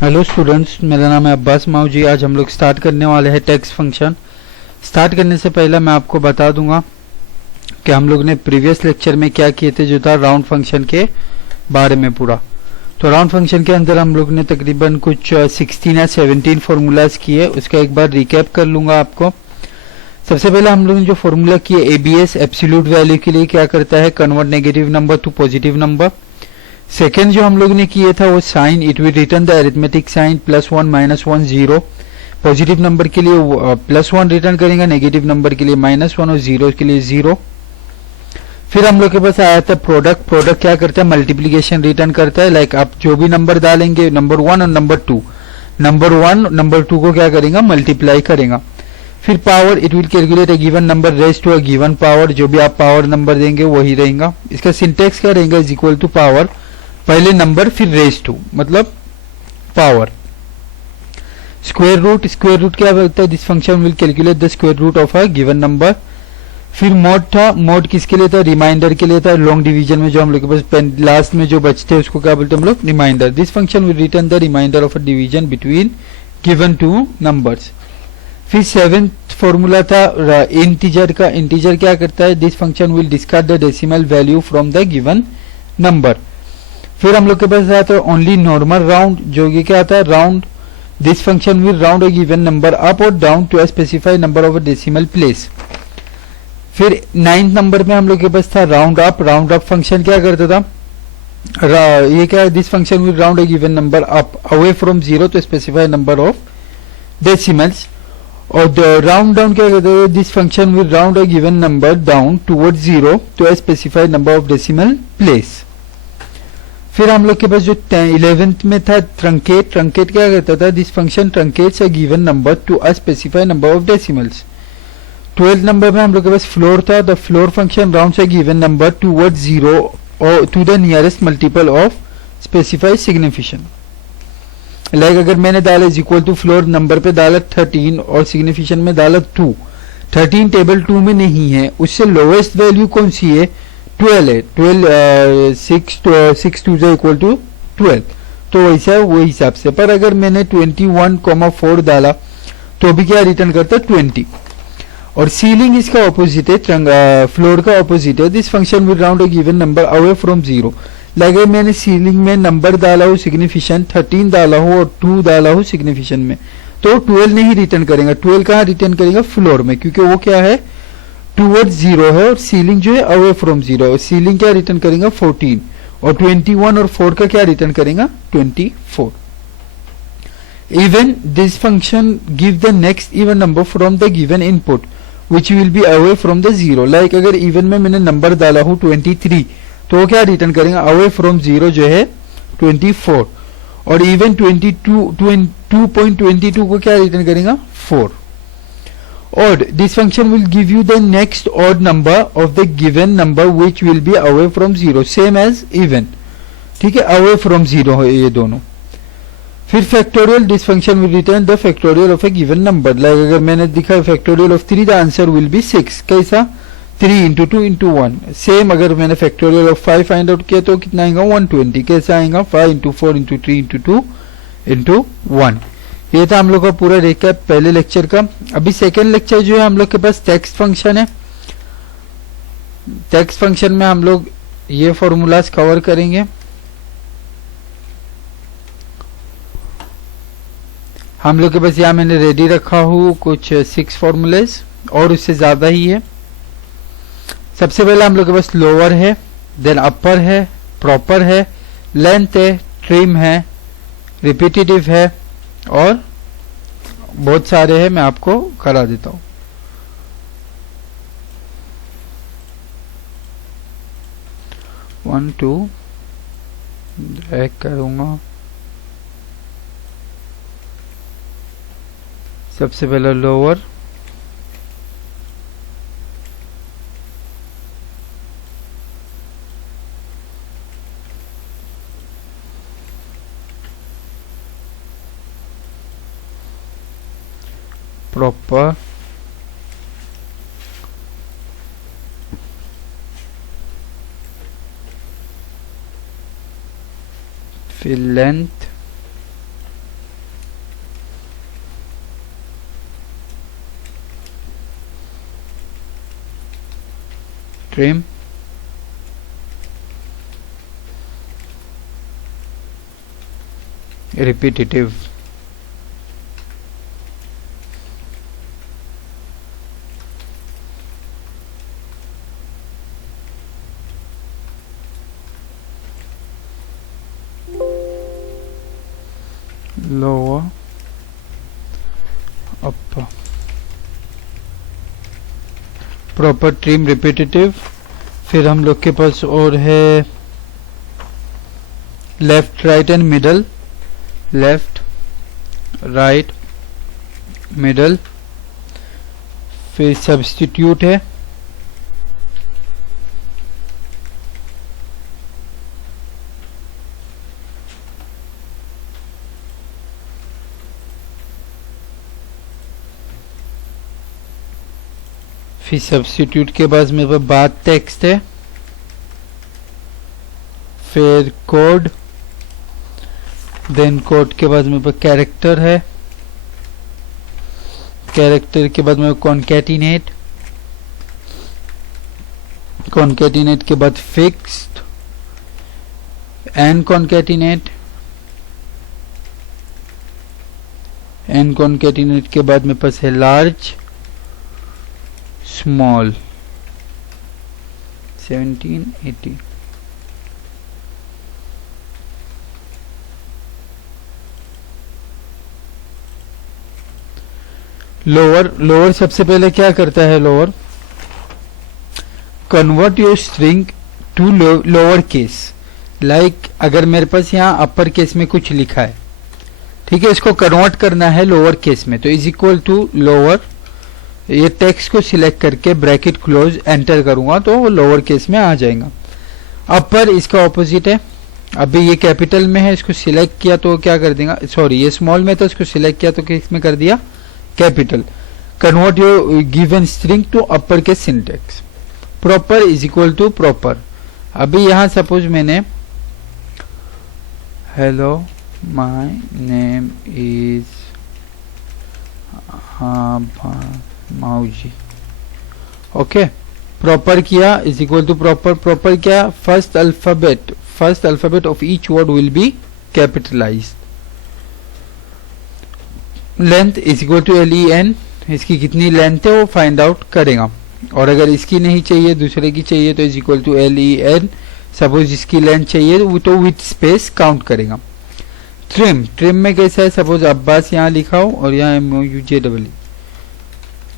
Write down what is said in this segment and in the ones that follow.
Hello students, मेरा नाम है अब्बास माऊ जी। आज हम लोग स्टार्ट करने वाले हैं टेक्स्ट फंक्शन। स्टार्ट करने से पहले मैं आपको बता दूंगा कि हम लोग ने प्रीवियस लेक्चर में क्या किए थे, जो था राउंड फंक्शन के बारे में पूरा। तो राउंड फंक्शन के अंदर हम लोग ने तकरीबन कुछ 16 या 17 फार्मूलाज किए। उसका एक बार रिकैप कर लूंगा आपको। सबसे पहले हम लोग ने जो फार्मूला किए, एबीएस एब्सोल्यूट वैल्यू के लिए क्या करता है, convert negative number to positive number. Second जो हम लोग ने किए था वो sign, it will return the arithmetic sign +1 -1 0। Positive number के लिए +1 रिटर्न करेंगे, नेगेटिव नंबर के लिए -1 और जीरो के लिए 0। फिर हम लोग के पास आया था प्रोडक्ट। प्रोडक्ट क्या करता है, मल्टीप्लीकेशन रिटर्न करता है। लाइक आप जो भी नंबर डालेंगे, नंबर 1 और नंबर 2, नंबर 1 नंबर 2 को क्या करेगा, मल्टीप्लाई करेगा। फिर power, it will calculate a given number raise to a given power. जो भी आप पावर नंबर देंगे वही रहेगा। इसका सिंटेक्स क्या रहेगा, इज इक्वल टू पावर, पहले नंबर फिर रेज टू, मतलब power. Square root, square root क्या होता है, this function will calculate the square root of a given number. फिर मोड था, मोड किसके लिए था, रिमाइंडर के लिए था। लॉन्ग डिवीजन में जो हम लोग के पास लास्ट में जो बचते हैं उसको क्या बोलते हैं हम लोग, remainder. This function will return the remainder of a division between given two numbers. फिर सेवेंथ फॉर्मूला था इंटीजर का। इंटीजर क्या करता है, this function will discard the decimal value from the given number. फिर हम लोग के पास आता है ओनली नॉर्मल राउंड, जो कि क्या आता है, round. This function will round a given number up or down to a specified number of a decimal place. फिर 9th नंबर में हम लोग के पास था round up. Round up function क्या करता था, ये क्या है, this function will round a given number up away from 0 to specified number of decimals. और राउंड डाउन क्या करता है, this function will round a given number down toward 0 to a specified number of decimal place. फिर हम लोग के पास जो 11th में था ट्रंकेट। ट्रंकेट क्या करता था, this function truncates a given number to a specified number of decimals. 12th number में हम लोग के पास फ्लोर था। The floor function rounds a given number toward 0 और to the nearest multiple of specified signification. Like अगर मैंने डाला is equal to floor number पे डाला 13 और सिग्निफिकेशन में डाला 2। 13 टेबल 2 में नहीं है, उससे लोवेस्ट वैल्यू कौन सी है, 12 है। 12 6 2 इक्वल टू 12, तो वैसा वो हिसाब से। पर अगर मैंने 21,4 डाला तो भी क्या रिटर्न करता है, 20। और सीलिंग इसका ऑपोजिट है, फ्लोर का ऑपोजिट है। This function will round a given number away from 0। लगे मैंने सीलिंग में नंबर डाला हो सिग्निफिकेशन, 13 डाला हो और 2 डाला हो सिग्निफिकेशन में, तो 12 नहीं रिटर्न करेगा। 12 कहाँ रिटर्न करेगा, फ्लोर में, क्योंकि वो क्या है, टूवर्ड 0 है और सीलिंग जो है अवे फ्रॉम 0 है। सीलिंग क्या रिटर्न करेगा, 14। और 21 और 4 का क्या रिटर्न करेगा, 24। Even, this function give the next even number from the given input which will be away from the 0। Like अगर इवन में मैंने नंबर डाला हो 23, तो वो क्या रिटर्न करेगा, अवे फ्रॉम 0 जो है 24। और इवन 2.22 को क्या रिटर्न करेगा, 4। Odd, this function will give you the next odd number of the given number which will be away from 0, same as even। ठीक है, away from 0 है ये दोनों। फिर factorial, this function will return the factorial of a given number. Like अगर मैंने दिखा factorial of 3, the answer will be 6। कैसा, 3 × 2 × 1। सेम अगर मैंने फैक्टोरियल ऑफ 5 फाइंड आउट किया तो कितना आएगा, 120। कैसा आएगा, 5 × 4 × 3 × 2 × 1। ये था हम लोग का पूरा रिकैप पहले लेक्चर का। अभी सेकेंड लेक्चर जो है हम लोग के पास टेक्स्ट फंक्शन है। टेक्स्ट फंक्शन में हम लोग ये फॉर्मूलाज कवर करेंगे। हम लोग के पास यहाँ मैंने रेडी रखा हूँ कुछ 6 फॉर्मूलेज, और उससे ज्यादा ही है। सबसे पहले हम लोग के पास लोअर है, देन अपर है, प्रॉपर है, लेंथ है, ट्रिम है, रिपीटेटिव है, और बहुत सारे हैं, मैं आपको करा देता हूं। वन टू ड्रैग करूंगा। सबसे पहले लोअर, प्रॉपर, फिर length, trim repetitive, lower upper, proper trim repetitive. फिर हम लोग के पास और है left right and middle, left right middle. फिर सब्स्टिट्यूट है, फिर सब्स्टिट्यूट के बाद मेरे पास बाद टेक्स्ट है, फिर कोड, देन कोड के बाद मेरे पास कैरेक्टर है, कैरेक्टर के बाद मेरे कॉन्कैटिनेट, कॉन्कैटिनेट के बाद fixed and concatenate, and concatenate के बाद मेरे पास है लार्ज स्मॉल 1780। लोअर, लोअर सबसे पहले क्या करता है, lower convert your string to lower case. Like अगर मेरे पास यहाँ अपर केस में कुछ लिखा है, ठीक है, इसको कन्वर्ट करना है लोअर केस में, तो इज इक्वल टू लोअर, ये टेक्स्ट को सिलेक्ट करके ब्रैकेट क्लोज एंटर करूंगा तो वो लोअर केस में आ जाएगा। अपर इसका ऑपोजिट है, अभी ये कैपिटल में है, इसको सिलेक्ट किया तो क्या कर देगा, सॉरी ये स्मॉल में था, इसको सिलेक्ट किया तो किस में कर दिया, capital. Convert your given string to upper case syntax. Proper is equal to proper. अभी यहां सपोज मैंने hello my name is Mauji, okay, proper किया is equal to proper. Proper क्या, first alphabet of each word will be capitalized. Length is equal to len, इसकी कितनी length है वो find out करेगा, और अगर इसकी नहीं चाहिए दूसरे की चाहिए तो is equal to len। Suppose इसकी लेंथ चाहिए तो विथ स्पेस काउंट करेगा। ट्रिम, ट्रिम में कैसा है, सपोज अब्बास यहाँ लिखा हो और यहाँ MOUJEE,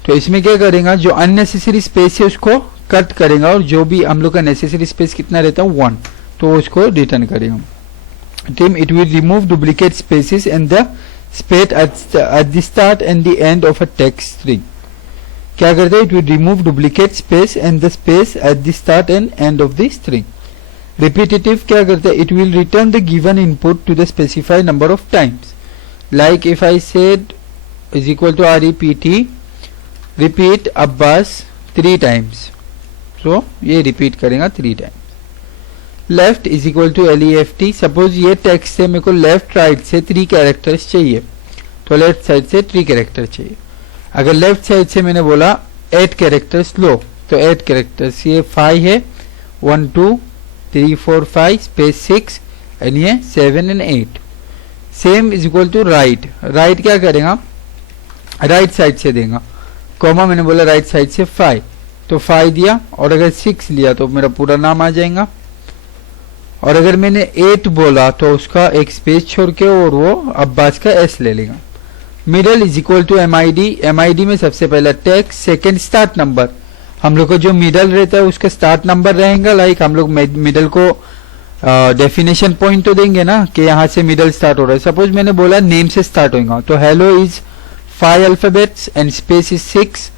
तो इसमें क्या करेगा, जो अननेसेसरी स्पेस है उसको कट करेगा, और जो भी हम लोग का नेसेसरी स्पेस कितना रहता है 1, तो उसको रिटर्न करेगा। Trim, it will remove duplicate spaces and the space at the start and the end of a text string. क्या करता है, it will remove duplicate space and the space at the start and end of the string. Repetitive क्या करता है, it will return the given input to the specified number of times. Like if I said is equal to REPT, repeat Abbas 3 times, सो ये repeat करेगा 3 times. Left is equal to LEFT, suppose ये text से मेरे को left right से 3 characters चाहिए, तो left side से 3 कैरेक्टर चाहिए। अगर लेफ्ट साइड से मैंने बोला 8 कैरेक्टर्स लो, तो 8 कैरेक्टर्स, ये 5 है, 1 2 3 4 5 स्पेस 6 एंड ये 7 and 8। Same is equal to right, right क्या करेगा, राइट साइड से देगा, कॉमा मैंने बोला राइट साइड से 5, तो 5 दिया, और अगर 6 लिया तो मेरा पूरा नाम आ जाएगा, और अगर मैंने 8 बोला तो उसका एक स्पेस छोड़ के और वो अब्बास का S ले लेगा। Middle is equal to MID, MID में सबसे पहला टेक्स्ट, सेकंड स्टार्ट नंबर। हम लोग का जो मिडल रहता है उसका स्टार्ट नंबर रहेगा, लाइक हम लोग मिडल को डेफिनेशन पॉइंट तो देंगे ना कि यहाँ से मिडल स्टार्ट हो रहा है। सपोज मैंने बोला नेम से स्टार्ट होगा, तो hello is 5 alphabets and space is 6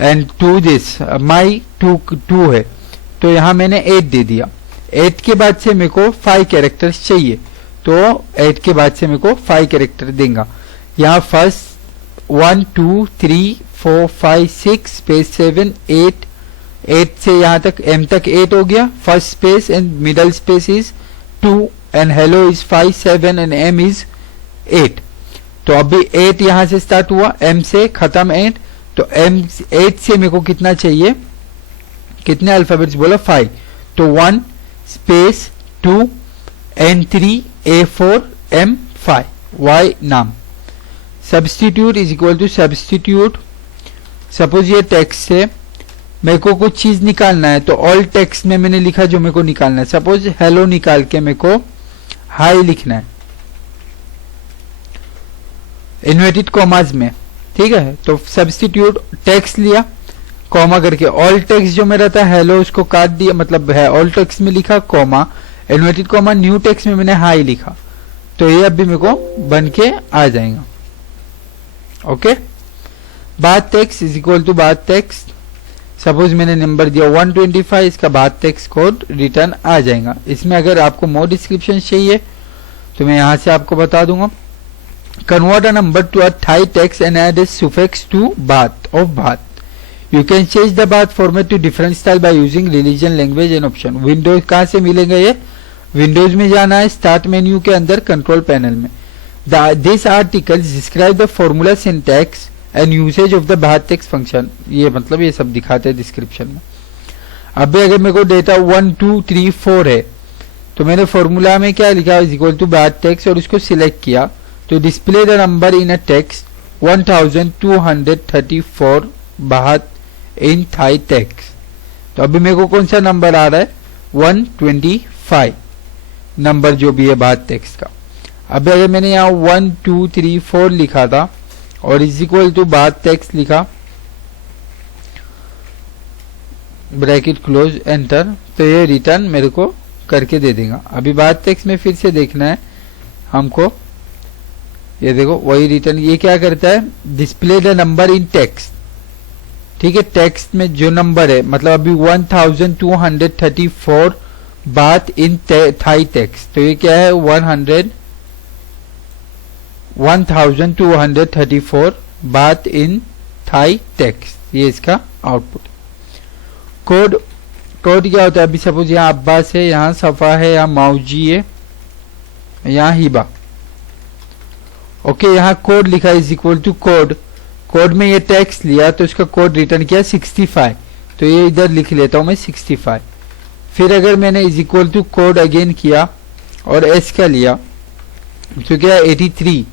and to this my 2 है, तो यहाँ मैंने 8 दे दिया। 8 के बाद से मेरे को 5 कैरेक्टर्स चाहिए, तो 8 के बाद से मेरे को 5 कैरेक्टर देगा। यहाँ फर्स्ट 1 2 3 4 5 6 स्पेस 7 8, 8 से यहाँ तक M तक 8 हो गया, first space and middle space is 2 and hello is 5 7 and M is 8। तो अभी 8 यहां से स्टार्ट हुआ, M से खत्म 8, तो M 8 से मेरे को कितना चाहिए, कितने अल्फाबेट्स बोला 5, तो 1 space 2 N3 A4 M5 Y नाम। Substitute is equal to substitute, suppose ये टेक्स्ट से मेरे को कुछ चीज निकालना है तो ऑल टेक्स्ट में मैंने लिखा जो मेरे को निकालना है, सपोज हेलो निकाल के मेरे को हाई लिखना है इन्वर्टेड कॉमास में, ठीक है। तो सब्स्टिट्यूट टेक्स्ट लिया कॉमा करके, ऑल टेक्स्ट जो मेरा था हेलो उसको काट दिया, मतलब है ऑल टेक्स्ट में लिखा comma inverted comma, new text में मैंने हाई लिखा, तो ये अभी मेरे को बन के आ जाएगा। ओके, बाद टेक्स्ट इज इक्वल टू बाद टेक्स्ट, सपोज मैंने नंबर दिया 125, इसका बाद टेक्स्ट कोड रिटर्न आ जाएगा। इसमें अगर आपको मोर डिस्क्रिप्शन चाहिए तो मैं यहां से आपको बता दूंगा। Convert a number to a Thai text and add a suffix to baht of baht. You can change the baht format to different style by using religion language and option. Windows कहां से मिलेंगे ये, Windows में जाना है, start menu के अंदर control panel में। This article describe the formula syntax and usage of the bath text function, ये मतलब ये सब दिखाते हैं डिस्क्रिप्शन में। अभी अगर मेरे को डेटा 1 2 3 4 है तो मैंने फॉर्मूला में क्या लिखा, is equal to baht text और उसको सिलेक्ट किया तो display the number in a text 1234 baht in Thai text. तो अभी मेरे को कौन सा नंबर आ रहा है 125 नंबर जो भी है बाथ टेक्स्ट का। अभी अगर मैंने यहाँ 1 2 3 4 लिखा था और is equal to baht text लिखा, ब्रैकेट क्लोज एंटर, तो ये रिटर्न मेरे को करके दे देगा। अभी बाथ टेक्स्ट में फिर से देखना है हमको, ये देखो वही रिटर्न, ये क्या करता है display the number in text, ठीक है। टेक्स्ट में जो नंबर है मतलब अभी 1234 बाथ इन थाई टेक्स्ट, तो ये क्या है 1234 बाथ इन थाई टेक्स्ट, ये इसका आउटपुट। कोड क्या होता है, अभी सपोज यहाँ अब्बास है, यहाँ सफा है, यहाँ माऊजी है, यहाँ हिबा। ओके, यहाँ कोड लिखा is equal to code, code में ये टेक्स्ट लिया तो इसका कोड रिटर्न किया 65, तो ये इधर लिख लेता हूं मैं 65। फिर अगर मैंने is equal to code again किया और एस का लिया तो क्या 83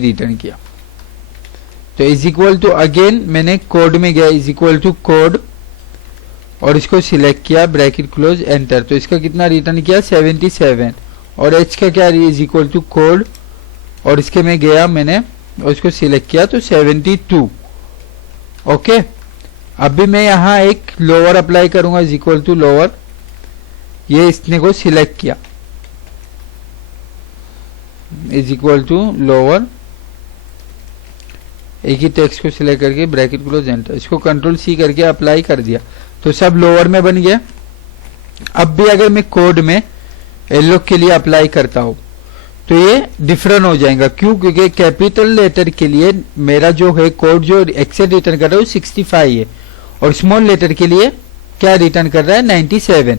रिटर्न किया। तो इज इक्वल टू अगेन मैंने कोड में गया, इज इक्वल टू कोड और इसको सिलेक्ट किया, ब्रैकेट क्लोज एंटर, तो इसका कितना रिटर्न किया 77। और एच का क्या इज इक्वल टू कोड और इसके में गया मैंने और इसको सिलेक्ट किया तो 72। ओके, अभी मैं यहाँ एक लोअर अप्लाई करूंगा, इज इक्वल टू लोअर, ये इसने को सिलेक्ट किया, इज इक्वल टू लोअर, एक ही टेक्स्ट को सिलेक्ट करके ब्रैकेट क्लोज एंटर, इसको कंट्रोल सी करके अप्लाई कर दिया तो सब लोअर में बन गया। अब भी अगर मैं कोड में एलो के लिए अप्लाई करता हूं तो ये डिफरेंट हो जाएगा, क्यों, क्योंकि कैपिटल लेटर के लिए मेरा जो है कोड जो एक्सेल रिटर्न कर रहा है वो 65 है और स्मॉल लेटर के लिए क्या रिटर्न कर रहा है 97।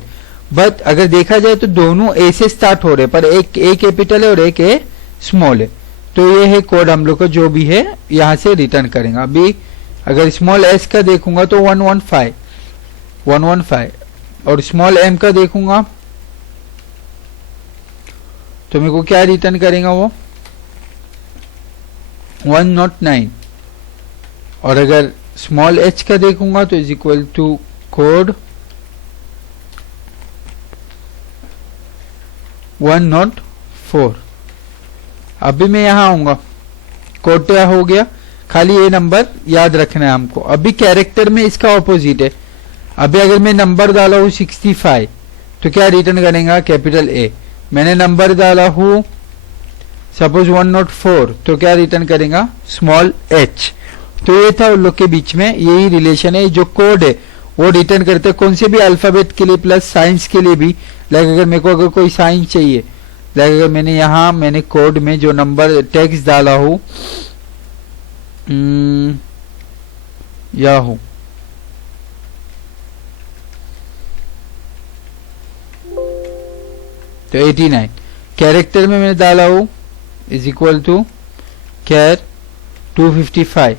बट अगर देखा जाए तो दोनों ए से स्टार्ट हो रहे हैं, पर एक ए कैपिटल है और एक ए स्मॉल है, तो ये है कोड हम लोग का जो भी है यहां से रिटर्न करेगा। अभी अगर स्मॉल एस का देखूंगा तो 115 और स्मॉल एम का देखूंगा तो मेरे को क्या रिटर्न करेगा वो 109। और अगर स्मॉल एच का देखूंगा तो इज इक्वल टू कोड 104। अभी मैं यहां आऊंगा, कोड क्या हो गया, खाली ये नंबर याद रखना है हमको। अभी कैरेक्टर में इसका ऑपोजिट है, अभी अगर मैं नंबर डाला हूं 65 तो क्या रिटर्न करेगा कैपिटल ए, मैंने नंबर डाला हूं सपोज 104 तो क्या रिटर्न करेगा स्मॉल एच। तो ये था उन लोग के बीच में यही रिलेशन है, जो कोड है वो रिटर्न करते हैं कौन से भी अल्फाबेट के लिए प्लस साइंस के लिए भी। लाइक अगर मेरे को अगर कोई साइंस चाहिए, लाइक अगर मैंने कोड में जो नंबर टेक्स्ट डाला हूं याहू, तो 89 कैरेक्टर में मैंने डाला हूं इज इक्वल टू कैर 255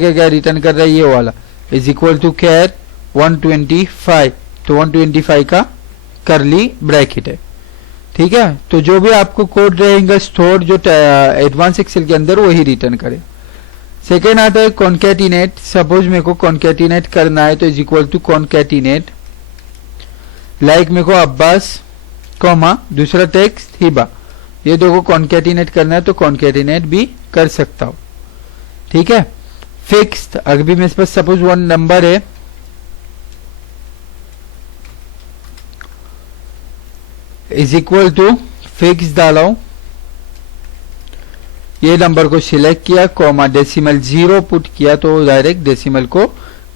का क्या रिटर्न कर रहा है ये वाला, इज इक्वल टू कैर 125, तो 125 का करली ब्रैकेट है। ठीक है, तो जो भी आपको कोड रहेगा स्टोर जो एडवांस एक्सेल के अंदर वही रिटर्न करे। सेकेंड आता है कॉन्कैटिनेट। सपोज मेरे को कॉन्कैटिनेट करना है तो is equal to concatenate like मेरे को अब्बास कॉमा दूसरा टेक्स्ट हिबा, ये दो को कॉन्कैटिनेट करना है तो कॉन्कैटिनेट भी कर सकता हूं। ठीक है, फिक्स्ड अगर भी मेरे पास सपोज वन नंबर है इज इक्वल टू फिक्स डाला हूं, ये नंबर को सिलेक्ट किया कॉमा डेसिमल 0 पुट किया तो डायरेक्ट डेसिमल को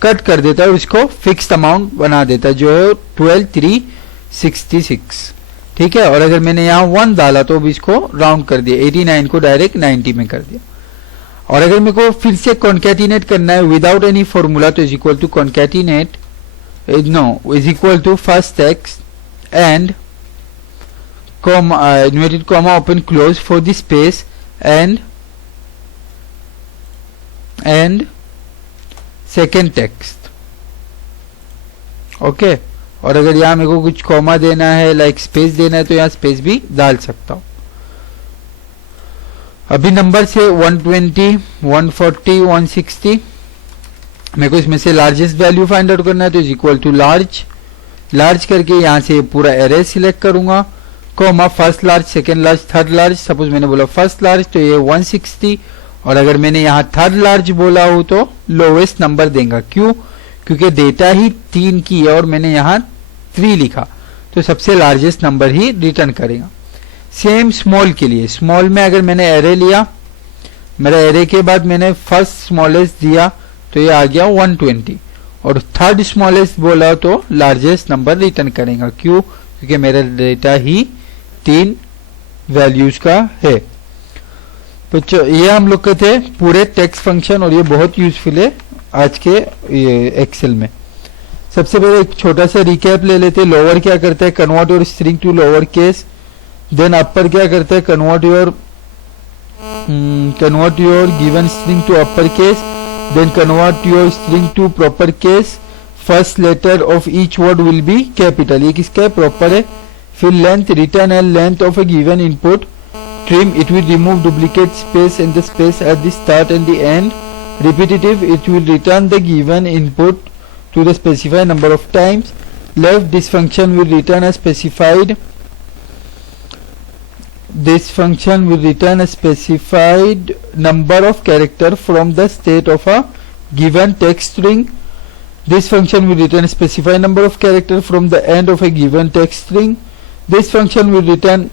कट कर देता है और इसको फिक्स्ड अमाउंट बना देता है जो है 12366। ठीक है, और अगर मैंने यहाँ 1 डाला तो भी इसको राउंड कर दिया, 89 को डायरेक्ट 90 में कर दिया। और अगर मेरे को फिर से कॉन्कैटिनेट करना है विदाउट एनी फॉर्मूला तो is equal to concatenate no is equal to first text and inverted comma open close for the space and second text. Okay, और अगर यहाँ मेरे को कुछ कॉमा देना है लाइक स्पेस देना है तो यहाँ स्पेस भी डाल सकता हूं। अभी नंबर से 120, 140, 160 मेरे को इसमें से लार्जेस्ट वैल्यू फाइंड आउट करना है तो इज इक्वल टू लार्ज करके यहाँ से पूरा एरे सिलेक्ट करूंगा comma first large, second large, third large. Suppose मैंने बोला फर्स्ट लार्ज तो ये 160, और अगर मैंने यहाँ थर्ड लार्ज बोला हो तो लोवेस्ट नंबर देगा। क्यों? क्योंकि डेटा ही 3 की है और मैंने यहाँ 3 लिखा तो सबसे लार्जेस्ट नंबर ही रिटर्न करेगा। सेम स्मॉल के लिए, स्मॉल में अगर मैंने एरे लिया, मेरा एरे के बाद मैंने फर्स्ट स्मॉलेस्ट दिया तो ये आ गया 120, और थर्ड स्मॉलेस्ट बोला तो लार्जेस्ट नंबर रिटर्न करेगा। क्यों? क्योंकि मेरा डेटा ही 3 वैल्यूज का है। तो ये हम लोग के थे पूरे टेक्स्ट फंक्शन, और ये बहुत यूजफुल है आज के एक्सेल में। सबसे पहले एक छोटा सा रिकैप ले लेते हैं। लोअर क्या करता है, convert your string to lower case. Then upper क्या करता है, convert your given string to upper case. Then convert your string to proper case. First letter of each word will be capital, ये किसका है, proper है। फिर length, return and length of a given input. Trim, it will remove duplicate space and the space at the start and the end. Repetitive, it will return the given input to the specified number of times. Left, this function will return a specified number of character from the state of a given text string. This function will return a specified number of character from the end of a given text string. This function will return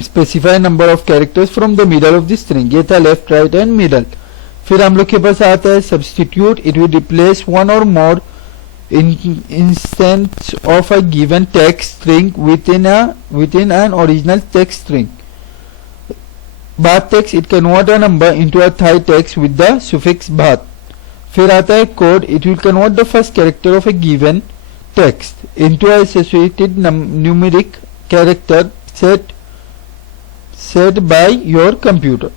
specify number of characters from the middle of the string. ये था left, right and middle. फिर हम लोग के पास आता है substitute. It will replace one or more instance of a given text string within an original text string. Baht text, it convert a number into a Thai text with the suffix baht. फिर आता है code. It will convert the first character of a given text into a associated numeric character set by your computer.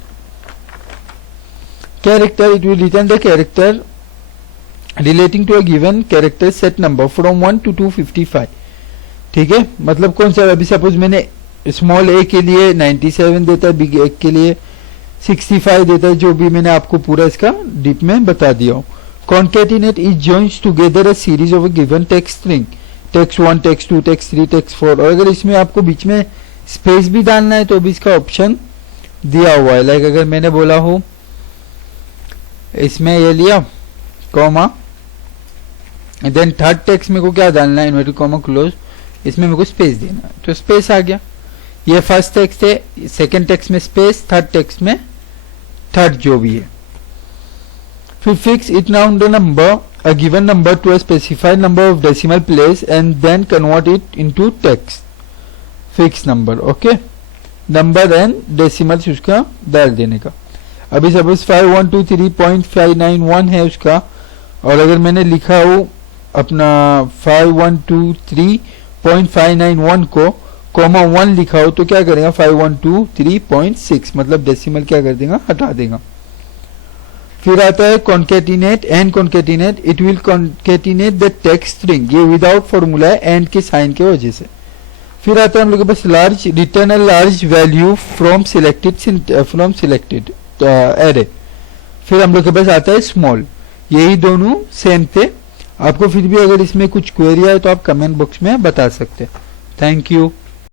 Character, it will return the character relating to a given character set number from 1 to 255. ठीक है, मतलब कौन सा, अभी suppose मैंने small ए के लिए 97 देता है, बिग ए के लिए 65 देता है, जो भी मैंने आपको पूरा इसका डीप में बता दिया हूँ। Concatenate is joins together a series of a given text string, text 1, text 2, text 3, text 4, और अगर इसमें आपको बीच में स्पेस भी डालना है तो भी इसका ऑप्शन दिया हुआ है। लाइक अगर मैंने बोला हो इसमें ये लिया कॉमा, देन थर्ड टेक्स्ट में को क्या डालना है, इन्वर्टेड कॉमा क्लोज, इसमें मेरे को स्पेस देना है तो स्पेस आ गया। ये फर्स्ट टेक्स्ट है, सेकंड टेक्स्ट में स्पेस, थर्ड टेक्स्ट में थर्ड जो भी है। फिर fix it now the number a given number to a specified number of decimal place and then convert it into text fix number. Okay, number and decimals उसका डाल देने का। अभी सपोज 5123.591 है उसका, और अगर मैंने लिखा हो अपना 5123.591 को कॉमा 1 लिखा हो तो क्या करेगा, 5123.6 मतलब डेसिमल क्या कर देगा, हटा देगा। फिर आता है concatenate and concatenate, it will concatenate the text string, ये विदाउट फॉर्मूला है एंड के साइन की वजह से। फिर आता है हम लोग के पास large, return a large value from selected array. फिर हम लोग के पास आता है स्मॉल, यही दोनों सेम थे। आपको फिर भी अगर इसमें कुछ क्वेरी आए तो आप कमेंट बॉक्स में बता सकते हैं। Thank you.